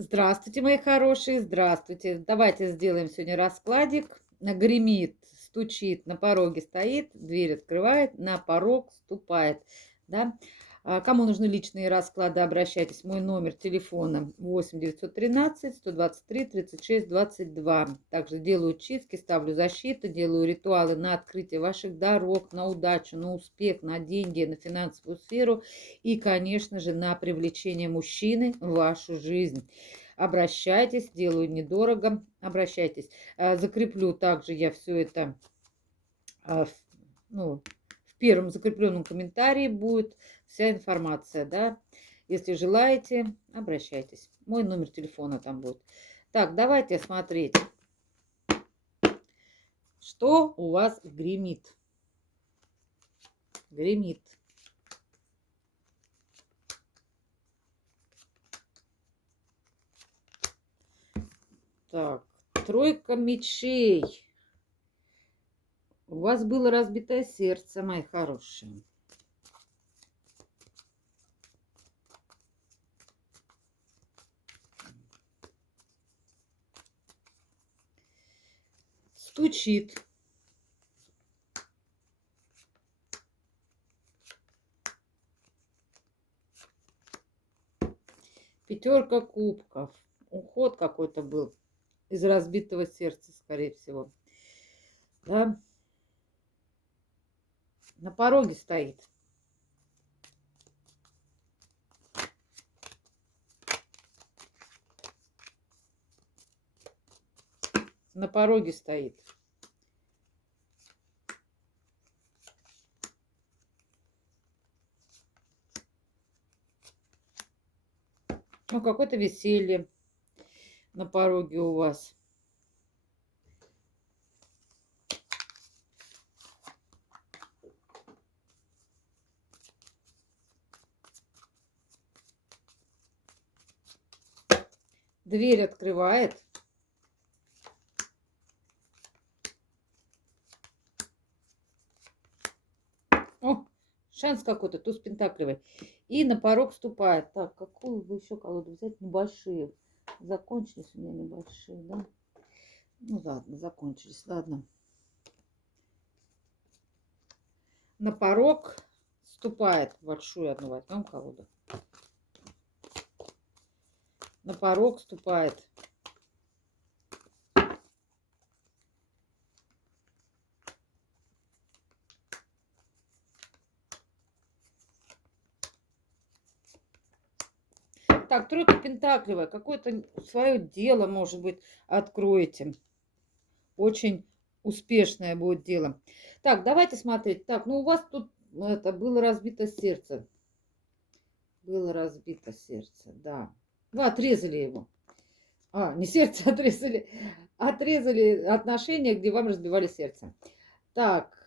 Здравствуйте, мои хорошие, здравствуйте. Давайте сделаем сегодня раскладик. Гремит, стучит, на пороге стоит, дверь открывает, на порог ступает. Да? Кому нужны личные расклады, обращайтесь. Мой номер телефона 8 913 123 36 22. Также делаю чистки, ставлю защиту, делаю ритуалы на открытие ваших дорог, на удачу, на успех, на деньги, на финансовую сферу и, конечно же, на привлечение мужчины в вашу жизнь. Обращайтесь, делаю недорого, обращайтесь. Закреплю также я все это, ну, в первом закрепленном комментарии будет вся информация, да. Если желаете, обращайтесь. Мой номер телефона там будет. Так, давайте смотреть, что у вас гремит. Гремит. Так, тройка мечей. У вас было разбитое сердце, мои хорошие. Стучит. Пятерка кубков. Уход какой-то был из разбитого сердца, скорее всего. Да? На пороге стоит. На пороге стоит. Ну, какое-то веселье на пороге у вас. Дверь открывает. О, шанс какой-то, туз пентаклевый. И на порог вступает. Так, какую бы еще колоду взять? Небольшие. Закончились у меня небольшие, да? Ну ладно, закончились, ладно. На порог вступает. Большую одну возьмем колоду. На порог вступает. Так, тройка пентаклевая. Какое-то свое дело, может быть, откроете. Очень успешное будет дело. Так, давайте смотреть. Так, ну у вас тут это было разбито сердце. Было разбито сердце, да. Вы отрезали его. Не сердце отрезали. Отрезали отношения, где вам разбивали сердце. Так,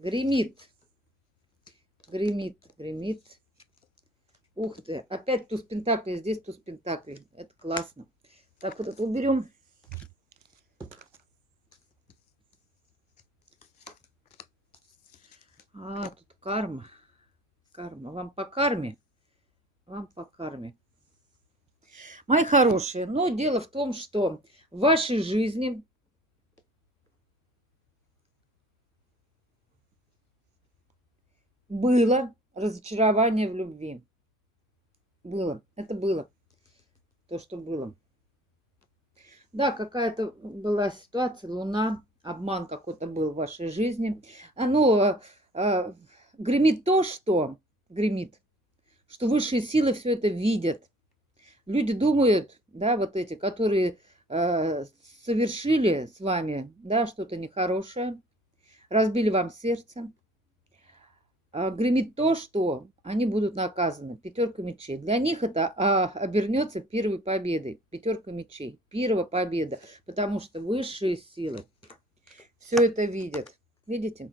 гремит. Гремит, гремит. Ух ты, опять туз пентаклей, здесь туз пентаклей. Это классно. Так, вот это уберем. Тут карма. Карма. Вам по карме? Вам по карме. Мои хорошие, но дело в том, что в вашей жизни было разочарование в любви. Было. Это было. То, что было. Да, какая-то была ситуация, луна, обман какой-то был в вашей жизни. Гремит то, что гремит, что высшие силы все это видят. Люди думают, да, вот эти, которые совершили с вами, да, что-то нехорошее, разбили вам сердце. Гремит то, что они будут наказаны. Пятерка мечей. Для них это обернется первой победой. Пятерка мечей. Первая победа. Потому что высшие силы все это видят. Видите?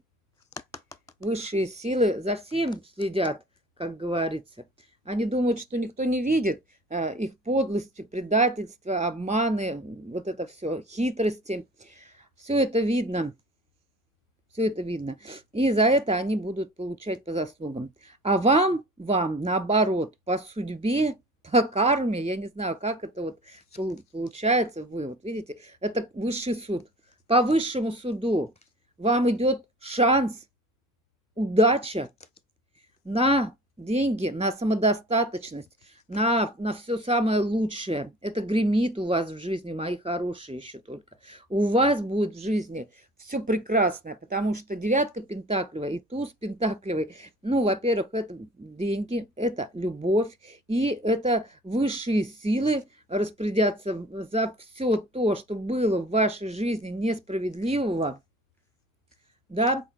Высшие силы за всем следят, как говорится. Они думают, что никто не видит их подлости, предательства, обманы, вот это все, хитрости. Все это видно. Все это видно. И за это они будут получать по заслугам. А вам наоборот, по судьбе, по карме, я не знаю, как это вот получается, вы вот видите, это высший суд. По высшему суду вам идет шанс, удача на деньги, на самодостаточность, на все самое лучшее. Это гремит у вас в жизни, мои хорошие, еще только. У вас будет в жизни все прекрасное, потому что девятка пентаклевая и туз пентаклевый, ну, во-первых, это деньги, это любовь, и это высшие силы распорядятся за все то, что было в вашей жизни несправедливого, да,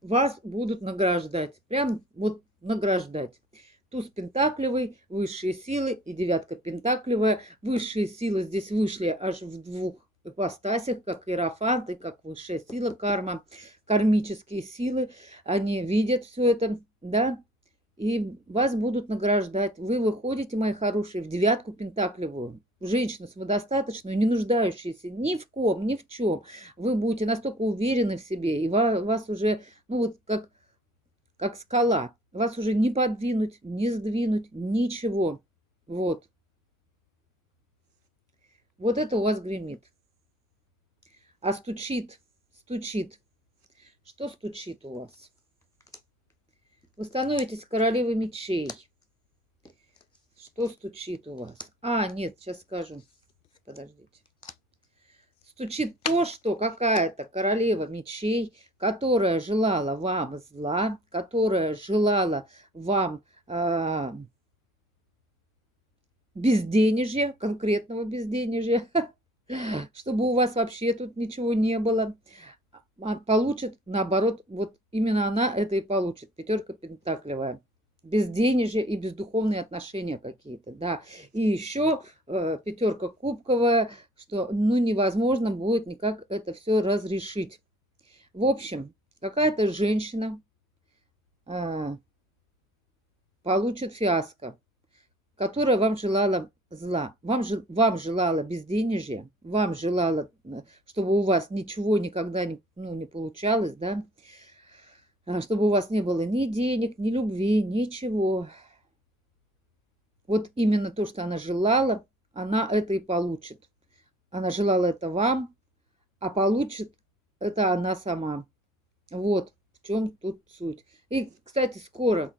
вас будут награждать. Прям вот награждать. Туз пентаклевый, высшие силы и девятка пентаклевая. Высшие силы здесь вышли аж в двух ипостасях, как иерофант и как высшая сила карма. Кармические силы, они видят все это, да, и вас будут награждать. Вы выходите, мои хорошие, в девятку пентаклевую, в женщину самодостаточную, не нуждающуюся ни в ком, ни в чем. Вы будете настолько уверены в себе, и вас уже, ну вот как скала, вас уже не подвинуть, не сдвинуть, ничего. Вот. Вот это у вас гремит. А стучит, стучит. Что стучит у вас? Вы становитесь королевой мечей. Что стучит у вас? А, нет, сейчас скажу. Подождите. Стучит то, что какая-то королева мечей, которая желала вам зла, которая желала вам безденежья, конкретного безденежья, чтобы у вас вообще тут ничего не было, получит, наоборот, вот именно она это и получит. Пятерка пентаклевая. Безденежье и бездуховные отношения какие-то, да. И еще пятерка кубковая, что ну невозможно будет никак это все разрешить. В общем, какая-то женщина получит фиаско, которая вам желала зла, вам желала безденежья, вам желала, чтобы у вас ничего никогда не получалось, да, чтобы у вас не было ни денег, ни любви, ничего. Вот именно то, что она желала, она это и получит. Она желала это вам, а получит это она сама. Вот в чем тут суть. И, кстати, скоро,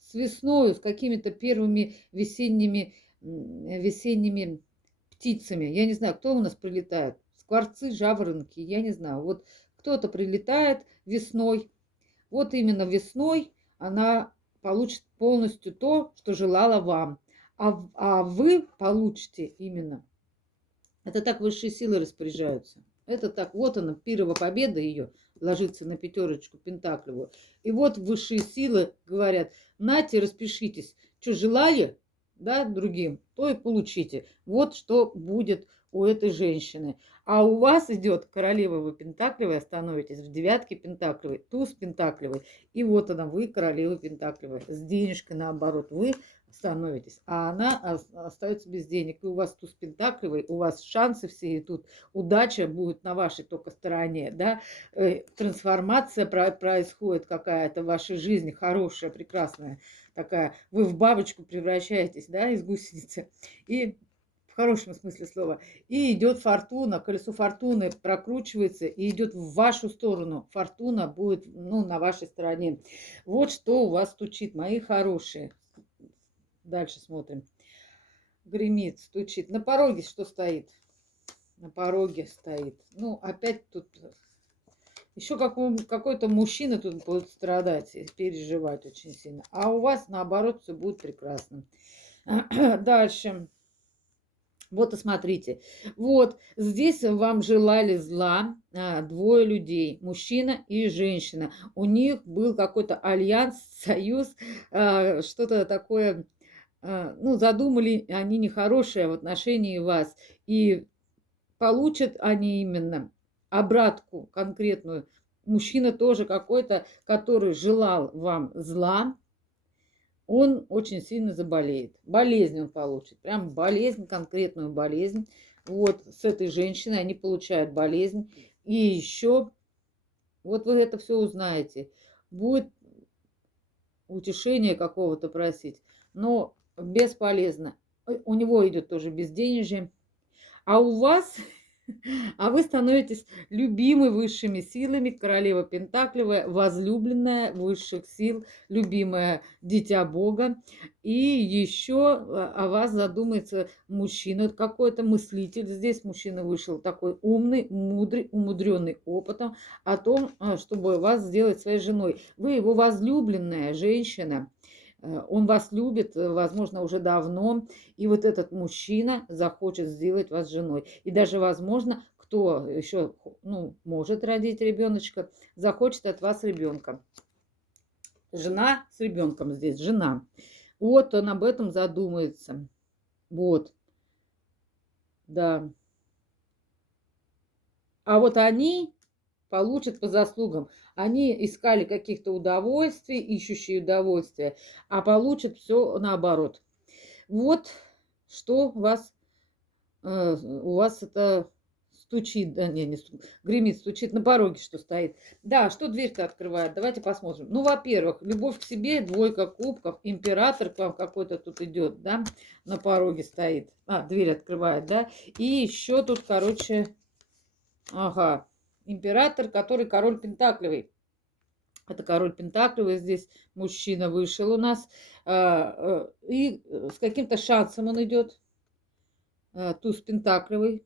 с весною, с какими-то первыми весенними птицами. Я не знаю, кто у нас прилетает. Скворцы, жаворонки, я не знаю. Вот кто-то прилетает весной. Вот именно весной она получит полностью то, что желала вам. А вы получите именно. Это так высшие силы распоряжаются. Это так, вот она, пирова победа ее, ложится на пятерочку пентаклевую. И вот высшие силы говорят, нате, распишитесь, что желали, да, другим, то и получите. Вот что будет у этой женщины. А у вас идет королева вы пентаклевой, становитесь в девятке пентаклевой, туз пентаклевой. И вот она, вы королева пентаклевой. С денежкой наоборот вы становитесь, а она остается без денег. И у вас туз пентаклевый, у вас шансы все идут, удача будет на вашей только стороне, да, трансформация происходит какая-то в вашей жизни, хорошая, прекрасная такая. Вы в бабочку превращаетесь, да, из гусеницы. И в хорошем смысле слова. И идет фортуна, колесо фортуны прокручивается и идет в вашу сторону. Фортуна будет, ну, на вашей стороне. Вот что у вас стучит, мои хорошие. Дальше смотрим. Гремит, стучит. На пороге что стоит? На пороге стоит. Ну, опять тут еще какой-то мужчина тут будет страдать и переживать очень сильно. А у вас, наоборот, все будет прекрасно. Дальше. Вот и смотрите. Вот здесь вам желали зла двое людей, мужчина и женщина. У них был какой-то альянс, союз, что-то такое, ну, задумали они нехорошее в отношении вас. И получат они именно обратку конкретную. Мужчина тоже какой-то, который желал вам зла, он очень сильно заболеет. Болезнь он получит. Прям болезнь, конкретную болезнь. Вот с этой женщиной они получают болезнь. И еще, вот вы это все узнаете. Будет утешение какого-то просить. Но бесполезно. У него идет тоже безденежье. А у вас, а вы становитесь любимой высшими силами, королева Пентаклевая, возлюбленная высших сил, любимая дитя Бога. И еще о вас задумается мужчина, какой-то мыслитель. Здесь мужчина вышел такой умный, мудрый, умудренный опытом о том, чтобы вас сделать своей женой. Вы его возлюбленная женщина. Он вас любит, возможно, уже давно, и вот этот мужчина захочет сделать вас женой. И даже, возможно, кто еще может родить ребеночка, захочет от вас ребенка. Жена с ребенком здесь, жена. Вот он об этом задумается. Вот, да. А вот они получат по заслугам. Они искали каких-то удовольствий, ищущие удовольствия, а получат все наоборот. Вот что у вас это стучит, да, не гремит, стучит на пороге, что стоит. Да, что дверь-то открывает? Давайте посмотрим. Ну, во-первых, любовь к себе, двойка кубков, император к вам какой-то тут идет, да, на пороге стоит. Дверь открывает, да. И еще тут, короче, ага, император, который король Пентаклевый. Это король Пентаклевый, здесь мужчина вышел у нас. И с каким-то шансом он идет. Туз Пентаклевый.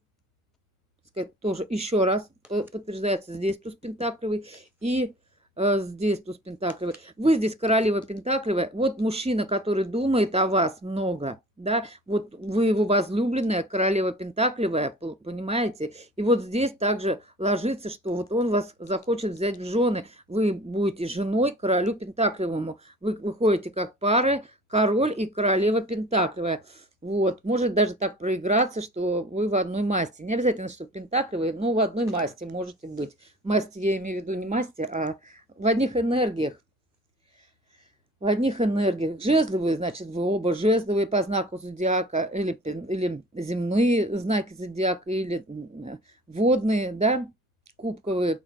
Тоже еще раз подтверждается. Здесь туз Пентаклевый. И здесь туз Пентаклевый. Вы здесь королева Пентаклевая. Вот мужчина, который думает о вас много. Да? Вот вы его возлюбленная, королева Пентаклевая, понимаете? И вот здесь также ложится, что вот он вас захочет взять в жены. Вы будете женой королю Пентаклевому. Вы выходите как пары, король и королева Пентаклевая. Вот, может даже так проиграться, что вы в одной масти. Не обязательно, что пентаклевые, но в одной масти можете быть. Масти я имею в виду не масти, а в одних энергиях. В одних энергиях. Жезловые, значит, вы оба жезловые по знаку зодиака, или земные знаки зодиака, или водные, да, кубковые,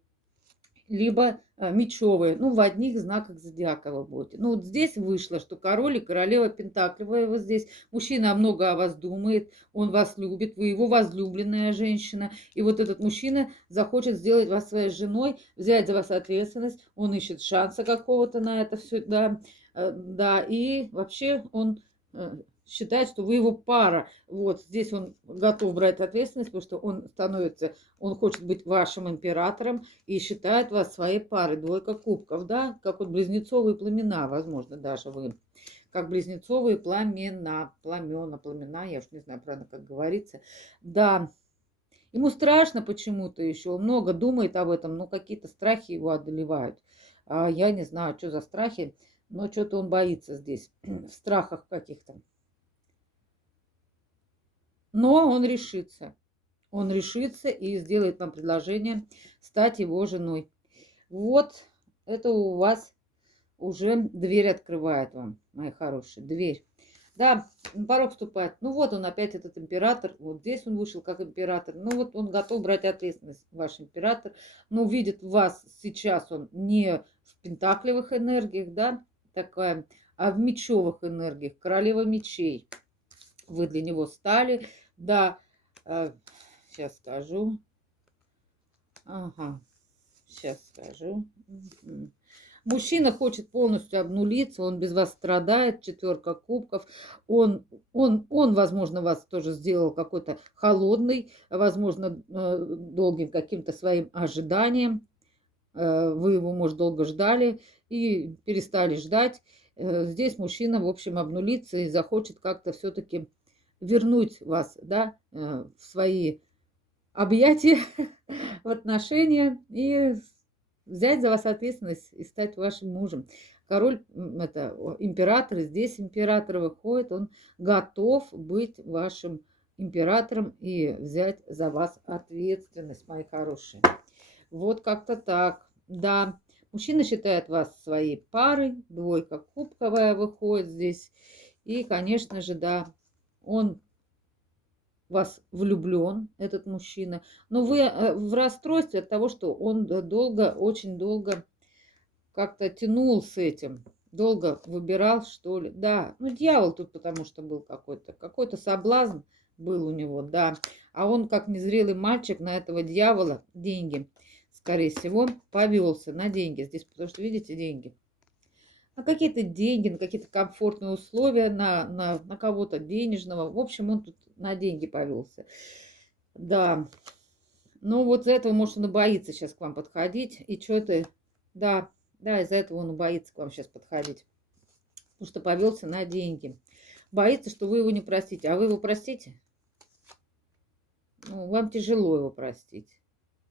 либо мечевые, в одних знаках зодиака вы будете. Ну, вот здесь вышло, что король и королева Пентаклевая вот здесь. Мужчина много о вас думает, он вас любит, вы его возлюбленная женщина. И вот этот мужчина захочет сделать вас своей женой, взять за вас ответственность, он ищет шанса какого-то на это все, да, да, и вообще он считает, что вы его пара. Вот здесь он готов брать ответственность, потому что он хочет быть вашим императором и считает вас своей парой. Двойка кубков, да, как вот близнецовые пламена, возможно, даже вы. Как близнецовые пламена, я уж не знаю, правильно, как говорится. Да, ему страшно почему-то еще, он много думает об этом, но какие-то страхи его одолевают. Я не знаю, что за страхи, но что-то он боится здесь, в страхах каких-то. Но он решится. Он решится и сделает вам предложение стать его женой. Вот это у вас уже дверь открывает вам, мои хорошие, дверь. Да, на порог вступает. Ну вот он опять, этот император. Вот здесь он вышел как император. Ну вот он готов брать ответственность, ваш император. Но видит вас сейчас он не в пентаклевых энергиях, да, такая, а в мечевых энергиях. Королева мечей. Вы для него стали. Да, сейчас скажу. Ага, сейчас скажу. Мужчина хочет полностью обнулиться, он без вас страдает, четверка кубков. Он, возможно, вас тоже сделал какой-то холодный, возможно, долгим каким-то своим ожиданием. Вы его, может, долго ждали и перестали ждать. Здесь мужчина, в общем, обнулится и захочет как-то все-таки вернуть вас, да, в свои объятия, в отношения и взять за вас ответственность и стать вашим мужем. Король, это император, здесь император выходит, он готов быть вашим императором и взять за вас ответственность, мои хорошие. Вот как-то так, да. Мужчина считает вас своей парой, двойка кубковая выходит здесь. И, конечно же, да, он вас влюблен, этот мужчина, но вы в расстройстве от того, что он долго, очень долго как-то тянул с этим. долго выбирал, что ли. Да, ну дьявол тут потому что был какой-то соблазн был у него, да. А он, как незрелый мальчик, на этого дьявола деньги, скорее всего, повелся на деньги здесь, потому что, видите, деньги. На какие-то деньги, на какие-то комфортные условия, на кого-то денежного. В общем, он тут на деньги повелся. Да, ну вот из-за этого, может, он и боится сейчас к вам подходить. И что это, да, да, из-за этого он и боится к вам сейчас подходить. Потому что повелся на деньги. Боится, что вы его не простите. А вы его простите? Ну, вам тяжело его простить.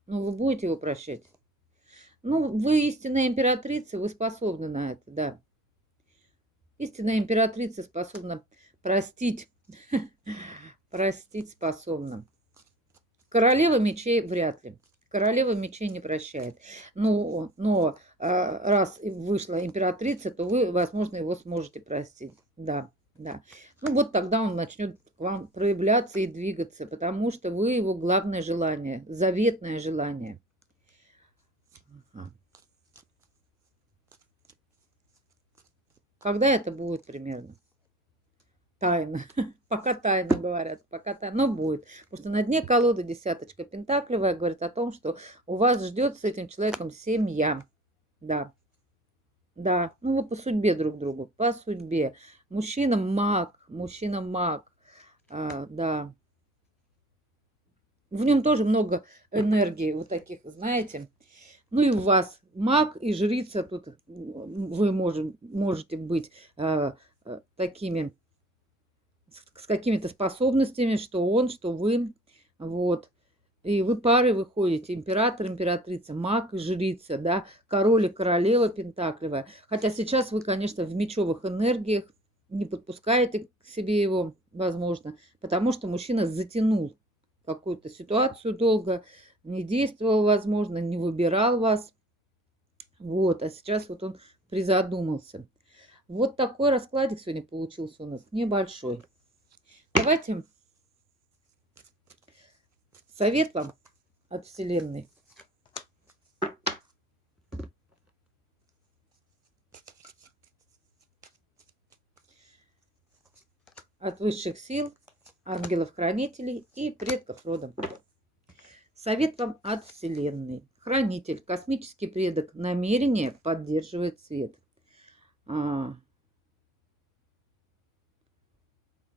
Ну, вы будете его прощать? Ну, вы истинная императрица, вы способны на это, да. Истинная императрица способна простить. Простить способна. Королева мечей вряд ли. Королева мечей не прощает. Но раз вышла императрица, то вы, возможно, его сможете простить. Да, да. Ну вот тогда он начнет к вам проявляться и двигаться, потому что вы его главное желание, заветное желание. Ага. Когда это будет примерно? Тайна. Пока тайна, говорят. Пока тайна. Но будет. Потому что на дне колоды десяточка пентаклевая говорит о том, что у вас ждет с этим человеком семья. Да. Да. Ну, вы по судьбе друг другу. По судьбе. Мужчина маг. Мужчина маг. Да. В нем тоже много энергии. Вот таких, знаете. Ну и у вас маг и жрица. Тут вы можете быть такими с какими-то способностями, что он, что вы. Вот. И вы парой выходите, император, императрица, маг и жрица, да, король и королева пентаклевая. Хотя сейчас вы, конечно, в мечевых энергиях не подпускаете к себе его, возможно, потому что мужчина затянул какую-то ситуацию долго, не действовал, возможно, не выбирал вас. Вот, а сейчас вот он призадумался. Вот такой раскладик сегодня получился у нас, небольшой. Давайте совет вам от Вселенной. От высших сил, ангелов-хранителей и предков рода. Совет вам от Вселенной. Хранитель, космический предок, намерение поддерживает свет.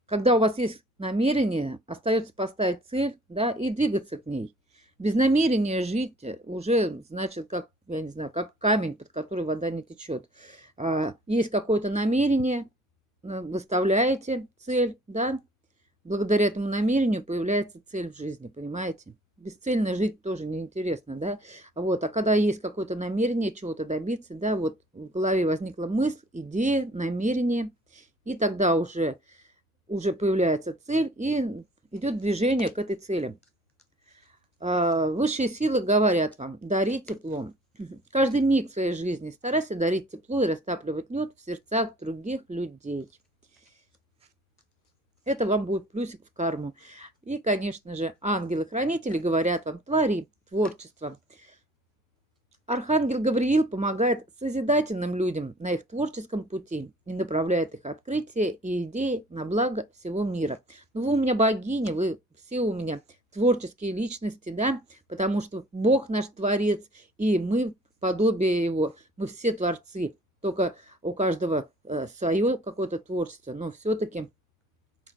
Когда у вас есть намерение, остается поставить цель, да, и двигаться к ней. Без намерения жить уже, значит, как, я не знаю, как камень, под который вода не течет. Есть какое-то намерение, выставляете цель, да, благодаря этому намерению появляется цель в жизни, понимаете? Бесцельно жить тоже неинтересно, да? Вот, а когда есть какое-то намерение чего-то добиться, да, вот в голове возникла мысль, идея, намерение, и тогда уже появляется цель и идет движение к этой цели. Высшие силы говорят вам, дари теплом. Каждый миг своей жизни старайся дарить тепло и растапливать лед в сердцах других людей. Это вам будет плюсик в карму. И, конечно же, ангелы-хранители говорят вам, твори творчество. Архангел Гавриил помогает созидательным людям на их творческом пути и направляет их открытия и идеи на благо всего мира. Но вы у меня богиня, вы все у меня творческие личности, да, потому что Бог наш творец, и мы подобие Его, мы все творцы, только у каждого свое какое-то творчество, но все-таки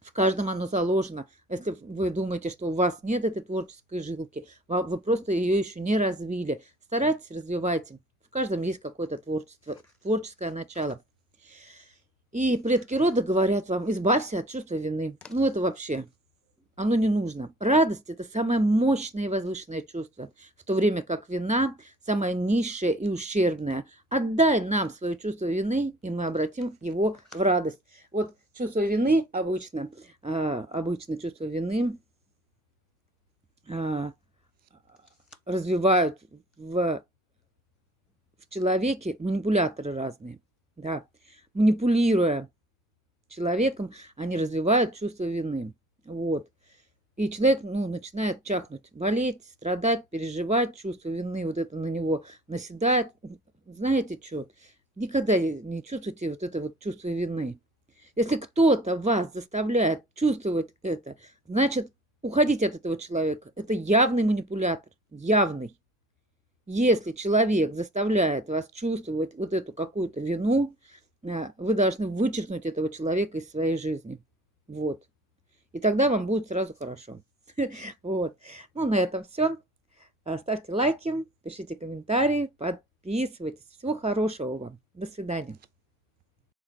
в каждом оно заложено. Если вы думаете, что у вас нет этой творческой жилки, вы просто ее еще не развили. Старайтесь, развивайте. В каждом есть какое-то творчество, творческое начало. И предки рода говорят вам, избавься от чувства вины. Ну, это вообще, оно не нужно. Радость – это самое мощное и возвышенное чувство, в то время как вина – самое низшее и ущербное. Отдай нам свое чувство вины, и мы обратим его в радость. Вот чувство вины обычно чувство вины развивают в человеке манипуляторы разные. Да. Манипулируя человеком, они развивают чувство вины. Вот. И человек начинает чахнуть, болеть, страдать, переживать, чувство вины вот это на него наседает. Знаете что? Никогда не чувствуйте вот это вот чувство вины. Если кто-то вас заставляет чувствовать это, значит, уходите от этого человека. Это явный манипулятор, явный. Если человек заставляет вас чувствовать вот эту какую-то вину, вы должны вычеркнуть этого человека из своей жизни. Вот. И тогда вам будет сразу хорошо. Вот. Ну, на этом все. Ставьте лайки, пишите комментарии, подписывайтесь. Всего хорошего вам. До свидания.